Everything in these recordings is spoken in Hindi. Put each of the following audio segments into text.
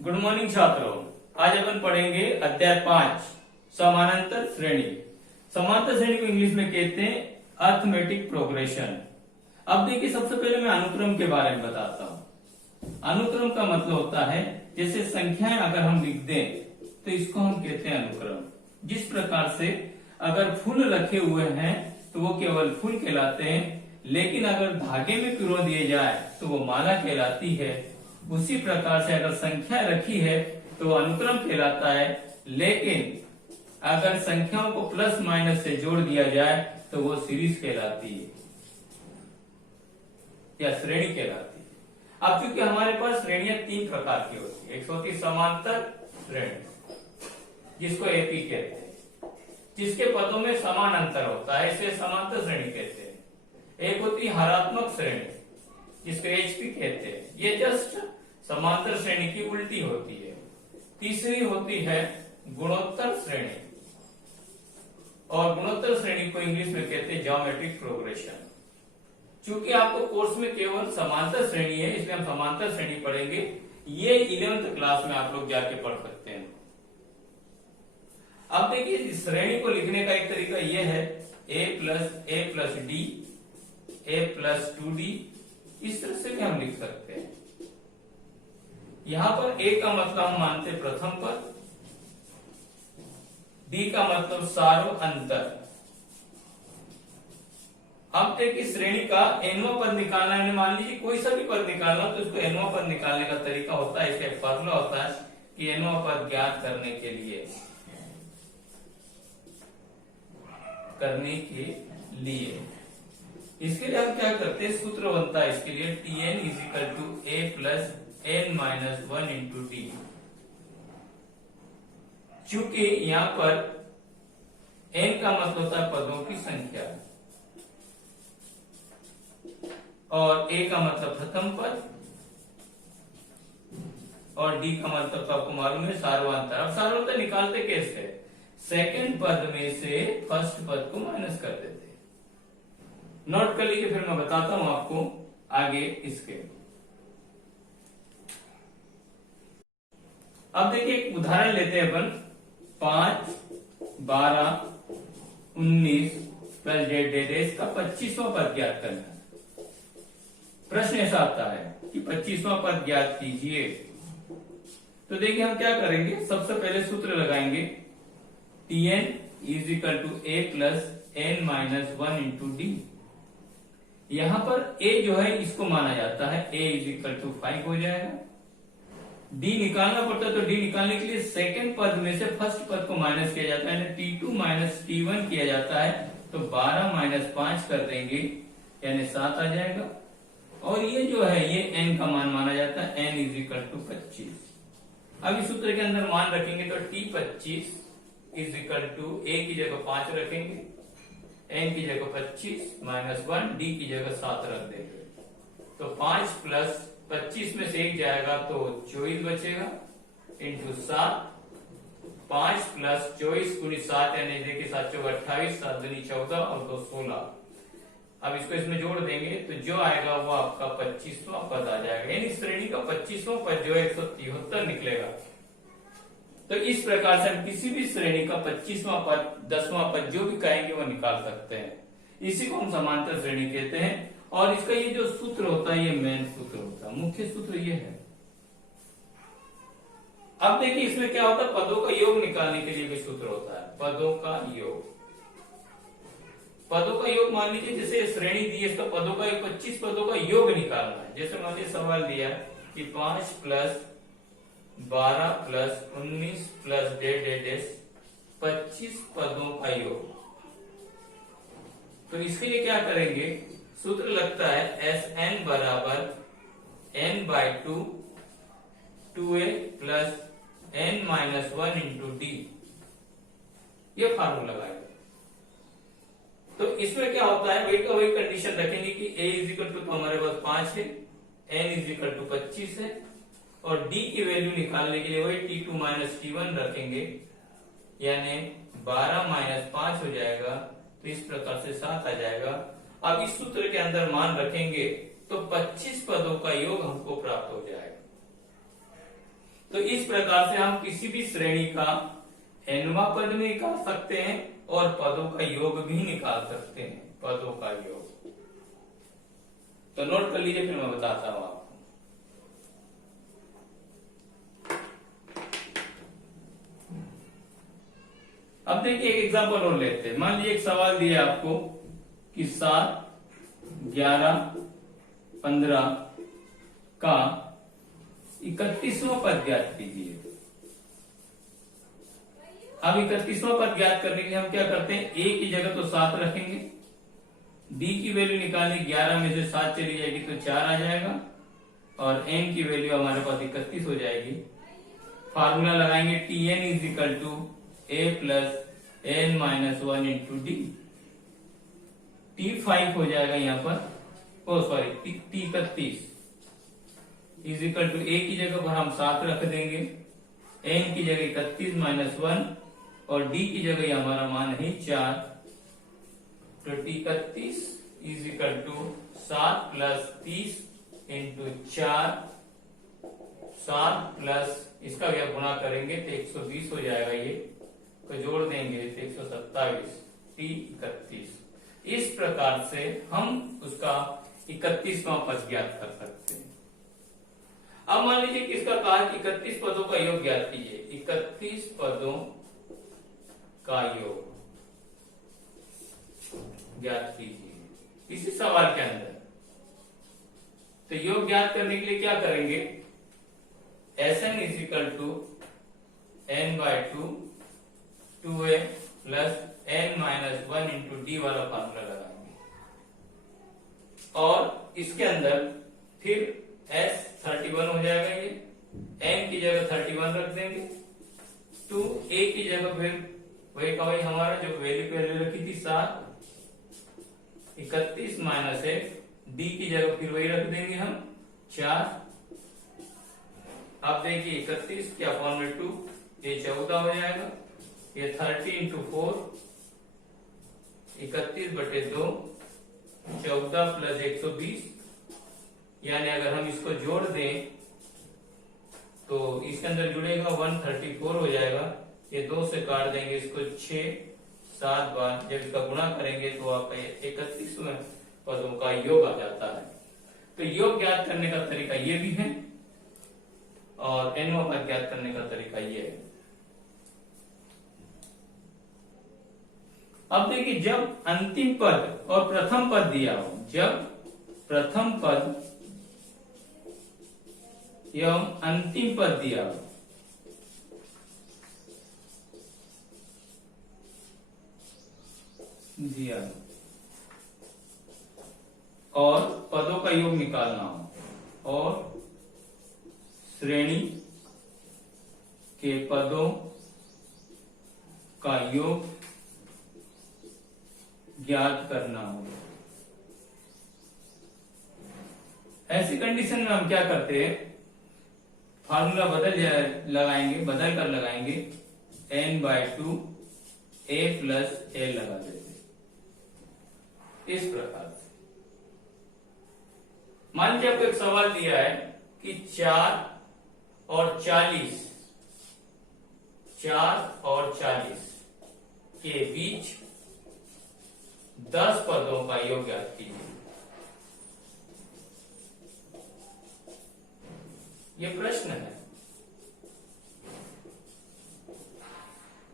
गुड मॉर्निंग छात्रों। आज अपन पढ़ेंगे अध्याय 5 समानांतर श्रेणी। समांतर श्रेणी को इंग्लिश में कहते हैं अर्थमेटिक प्रोग्रेशन। अब देखिए, सबसे पहले मैं अनुक्रम के बारे में बताता हूँ। अनुक्रम का मतलब होता है जैसे संख्याएं अगर हम लिख दें तो इसको हम कहते हैं अनुक्रम। जिस प्रकार से अगर फूल रखे हुए हैं तो वो केवल फूल कहलाते हैं, लेकिन अगर धागे में पिरो दिए जाए तो वो माला कहलाती है। उसी प्रकार से अगर संख्या रखी है तो वो अनुक्रम कहलाता है, लेकिन अगर संख्याओं को प्लस माइनस से जोड़ दिया जाए तो वो सीरीज कहलाती है या श्रेणी कहलाती है। अब क्योंकि हमारे पास श्रेणियां 3 प्रकार की होती है। एक होती समांतर श्रेणी जिसको एपी कहते हैं, जिसके पदों में समान अंतर होता है, इसे समांतर श्रेणी कहते हैं। एक होती हरात्मक श्रेणी जिसको एचपी कहते हैं, ये जस्ट समांतर श्रेणी की उल्टी होती है। तीसरी होती है गुणोत्तर श्रेणी, और गुणोत्तर श्रेणी को इंग्लिश में कहते हैं ज्योमेट्रिक प्रोग्रेशन। चूंकि आपको कोर्स में केवल समांतर श्रेणी है, इसलिए हम समांतर श्रेणी पढ़ेंगे। ये 11th क्लास में आप लोग जाके पढ़ सकते हैं। अब देखिए, इस श्रेणी को लिखने का एक तरीका यह है, a plus D, a plus 2d, इस तरह से भी हम लिख सकते हैं। यहां पर a का मतलब हम मानते प्रथम पद, d का मतलब सारो अंतर। अब देखिए, श्रेणी का nवां पद निकालना है। मान लीजिए कोई सा भी पद निकालना तो इसको nवां पद निकालने का तरीका होता है, इसका फॉर्मूला होता है कि nवां पद ज्ञात करने के लिए इसके लिए हम क्या करते हैं, सूत्र बनता है इसके लिए tn is equal to a plus n minus 1 into D. चूंकि यहां पर n का मतलब होता है पदों की संख्या, और a का मतलब प्रथम पद, और d का मतलब तो आपको मालूम है सार्वंतर। अब सार्वंतर निकालते कैसे? सेकंड पद में से फर्स्ट पद को माइनस कर देते हैं। नोट कर लीजिए, फिर मैं बताता हूं आपको आगे इसके। अब देखिए, एक उदाहरण लेते हैं अपन। 5, 12, 19 प्लस डेढ़ का 25वां पद ज्ञात करना है। प्रश्न ऐसा आता है कि 25वां पद ज्ञात कीजिए। तो देखिए, हम क्या करेंगे, सबसे पहले सूत्र लगाएंगे tn is equal to a plus n minus 1 into D. यहां पर a जो है इसको माना जाता है, a इज इक्वल टू 5 हो जाएगा। d निकालना पड़ता है, तो d निकालने के लिए सेकंड पद में से फर्स्ट पद को माइनस किया जाता है, t2 माइनस t1 किया जाता है, तो 12 माइनस 5 कर देंगे यानी 7 आ जाएगा। और ये जो है ये n का मान माना जाता है, n इज इक्वल टू 25। अब इस सूत्र के अंदर मान रखेंगे तो t25 is equal to a की जगह 5 रखेंगे, n की जगह 25 माइनस 1, d की जगह 7 रख देंगे। तो 5 प्लस 25 में से 1 जाएगा तो 24 बचेगा इंटू 7। 5 प्लस 24 गुनी 7 यानी देखिए 7 चौक 28, 7 दूनी 14 और 2 16। अब इसको इसमें जोड़ देंगे तो जो आएगा वो आपका 25वां पद आ जाएगा, यानी श्रेणी का 25वां पद जो है 173 निकलेगा। तो इस प्रकार से हम किसी भी श्रेणी का 25वां पद, 10वां पद जो भी कहेंगे वो निकाल सकते हैं। इसी को हम समांतर श्रेणी कहते हैं। और इसका ये जो सूत्र होता है ये मेन सूत्र होता है, मुख्य सूत्र ये है। अब देखिए, इसमें क्या होता है, पदों का योग निकालने के लिए भी सूत्र होता है, पदों का योग। पदों का योग मान लीजिए जैसे श्रेणी दी है, इसका पदों का 25 पदों का योग निकालना है। जैसे मान लीजिए सवाल दिया कि 5 प्लस 12 प्लस 19 प्लस डेढ़ 25 पदों का योग। तो इसके लिए क्या करेंगे, सूत्र लगता है Sn बराबर n by 2 2a plus n minus 1 into D. ये फार्मूला लगाएंगे। तो इसमें क्या होता है, वही का वही कंडीशन रखेंगे कि a इज इक्वल टू तो हमारे पास 5 है, n इज इक्वल टू 25 है, और d की वैल्यू निकालने के लिए वही t2 माइनस t1 रखेंगे, यानी 12 माइनस 5 हो जाएगा। तो इस प्रकार से 7 आ जाएगा। अब इस सूत्र के अंदर मान रखेंगे तो 25 पदों का योग हमको प्राप्त हो जाएगा। तो इस प्रकार से हम किसी भी श्रेणी का nवां पद भी निकाल सकते हैं और पदों का योग भी निकाल सकते हैं, पदों का योग। तो नोट कर लीजिए, फिर मैं बताता हूं आपको। अब देखिए एक एग्जांपल और लेते हैं। मान लीजिए एक सवाल दिया आपको कि 7, 11, 15 का 31वां पद ज्ञात कीजिए। अब 31वां पद ज्ञात करने के लिए हम क्या करते हैं, a की जगह तो 7 रखेंगे, d की वैल्यू निकालनी, 11 में से 7 चली जाएगी तो 4 आ जाएगा, और n की वैल्यू हमारे पास 31 हो जाएगी। फार्मूला लगाएंगे, tn is equal to a plus n minus 1 into d. t5 हो जाएगा यहाँ पर, oh sorry t31 is equal to a की जगह पर हम 7 रख देंगे, n की जगह 31 माइनस 1 और d की जगह हमारा मान है 4। तो t31 is equal to 7 plus 30 into 4, 7 plus इसका भी आप गुणा करेंगे तो 120 हो जाएगा, ये को जोड़ देंगे तो 127, t31। इस प्रकार से हम उसका 31वां पद ज्ञात कर सकते हैं। अब मान लीजिए किसका कहा कि 31 पदों का योग ज्ञात कीजिए, 31 पदों का योग ज्ञात कीजिए इसी सवाल के अंदर। तो योग ज्ञात करने के लिए क्या करेंगे, Sn is equal to n/2 2a plus n minus 1 into D वाला फार्मूला लगाएंगे, और इसके अंदर फिर S31 हो जाएगा, ये n की जगह 31 रख देंगे, टू a की जगह फिर वही का वही हमारा जो वैल्यू पहले रखी थी 7, 31 माइनस 1, d की जगह फिर वही रख देंगे हम 4। अब देखिए 31 क्या फॉर्म में 2, ये 14 हो जाएगा, ये 30 इंटू 4, 31/2, 14 प्लस 120, यानी अगर हम इसको जोड़ दें तो इसके अंदर जुड़ेगा 134 हो जाएगा, ये 2 से काट देंगे इसको 6, 7 बार, जब इसका गुणा करेंगे तो आपका 31वें पदों का योग आ जाता है। तो योग ज्ञात करने का तरीका ये भी है और nवां पद ज्ञात करने का तरीका ये है। अब देखिए जब अंतिम पद और प्रथम पद दिया हो, जब प्रथम पद एवं अंतिम पद दिया हो, और पदों का योग निकालना हो, और श्रेणी के पदों का योग ज्ञात करना हो, ऐसी कंडीशन में हम क्या करते हैं, फार्मूला बदल कर लगाएंगे n/2 a प्लस a लगा देते इस प्रकार से। मान लीजिए आपको एक सवाल दिया है कि 4 और 40 के बीच 10 पदों का योग ज्ञात कीजिए। ये प्रश्न है,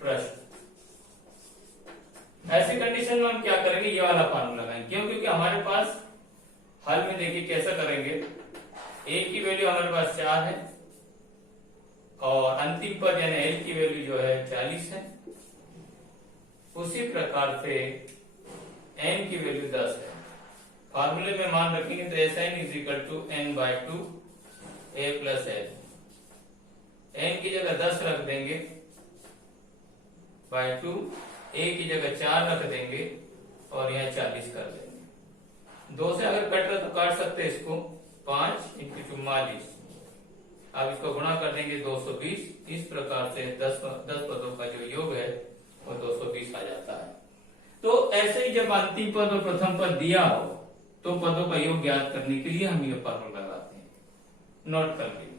प्रश्न। ऐसी कंडीशन में हम क्या करेंगे, ये वाला फार्मूला लगाएंगे, क्यों, क्योंकि हमारे पास हल में देखिए कैसा करेंगे, a की वैल्यू हमारे पास 4 है और अंतिम पद यानी l की वैल्यू जो है 40 है, उसी प्रकार से n की वैल्यू 10 है। फार्मूले में मान रखेंगे तो Sn is equal to n/2 a plus l, n की जगह 10 रख देंगे बाय 2, a की जगह 4 रख देंगे और यहाँ 40 कर देंगे। 2 से अगर कट रहा तो काट सकते हैं इसको, 5 इंटू 44, अब इसको गुणा कर देंगे 220। इस प्रकार से 10 पदों का जो योग है वो 220 आ जाता है। तो ऐसे ही जब अंतिम पद और प्रथम पद दिया हो तो पदों का योग ज्ञात करने के लिए हम ये फॉर्मूला लगाते हैं, नोट कर लीजिए।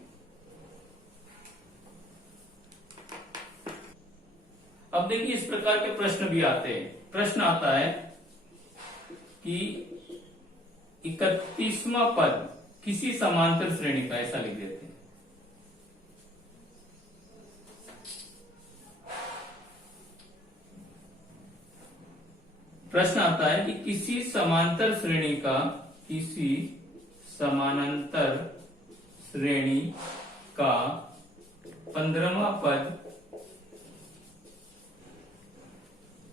अब देखिए इस प्रकार के प्रश्न भी आते हैं। प्रश्न आता है कि 31वां पद किसी समांतर श्रेणी का, ऐसा लिख देते हैं। प्रश्न आता है कि किसी समांतर श्रेणी का, किसी समानांतर श्रेणी का 15वां पद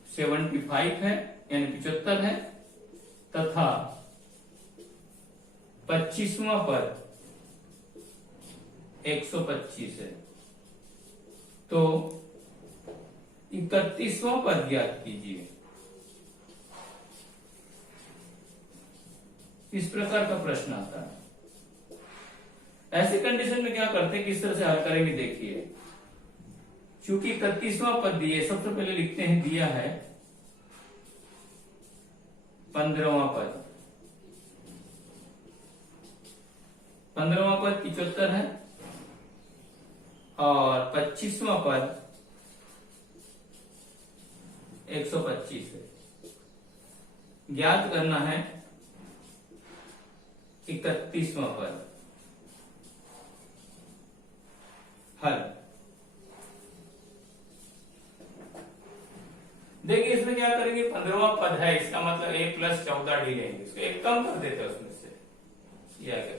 75 है यानी 75 है, तथा 25वां पद 125 है। तो 31वां पद ज्ञात कीजिए। इस प्रकार का प्रश्न आता है। ऐसी कंडीशन में क्या करते हैं, किस तरह से हल करेंगे देखिए। चूंकि 31वां पद दिए, सबसे पहले लिखते हैं दिया है 15वां पद। 15वां पद 75 है और 25वां पद 125 है। ज्ञात करना है 31वां पद। हल देखिए, इसमें क्या करेंगे, 15वां पद है, इसका मतलब a + 14d लेंगे, इसको एक कम कर देते हैं उसमें से, यह क्या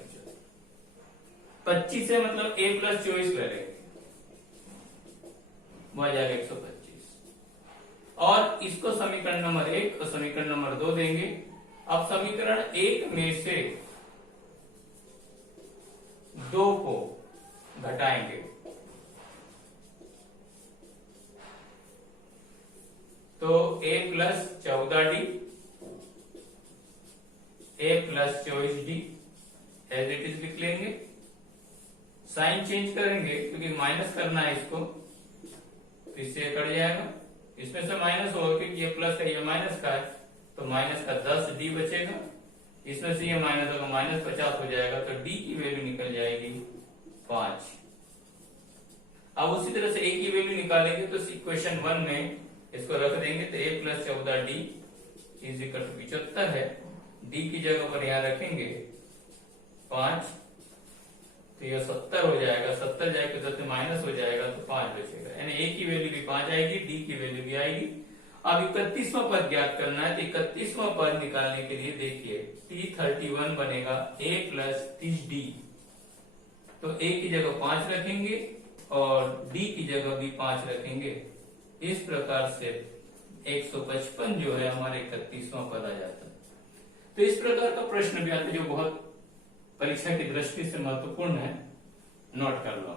25 है, मतलब a + 24 ले लेंगे, वो आ जाएगा 125। और इसको समीकरण नंबर 1 और समीकरण नंबर 2 देंगे। अब समीकरण 1 में से 2 को घटाएंगे, तो a + 14d, a + 24d as it is लिख लेंगे। साइन चेंज करेंगे क्योंकि माइनस करना है इसको, तो इससे कट जाएगा, इसमें से माइनस होगा क्योंकि ये प्लस है ये माइनस का है, तो माइनस का 10d बचेगा। इसमें से ये माइनस होगा, -50 हो जाएगा, तो d की वैल्यू निकल जाएगी 5। अब उसी तरह से a की वैल्यू निकालेंगे, तो इक्वेशन 1 में इसको रख देंगे, तो a + 14d = 75 है। d की जगह पर यहां रखेंगे 5, तो यह 70 हो जाएगा, 70 जाएगा तो 10 में माइनस हो जाएगा, तो 5 बचेगा, यानी a की वैल्यू भी 5 आएगी, d की वैल्यू भी आएगी। अब 31वां पद ज्ञात करना है, तो 31वां पद निकालने के लिए देखिए T31 बनेगा a + 30d, तो a की जगह 5 रखेंगे और d की जगह भी 5 रखेंगे। इस प्रकार से 155 जो है हमारे 31वां पद आ जाता है। तो इस प्रकार का प्रश्न भी आता है जो बहुत परीक्षा की दृष्टि से महत्वपूर्ण है, नोट कर लो।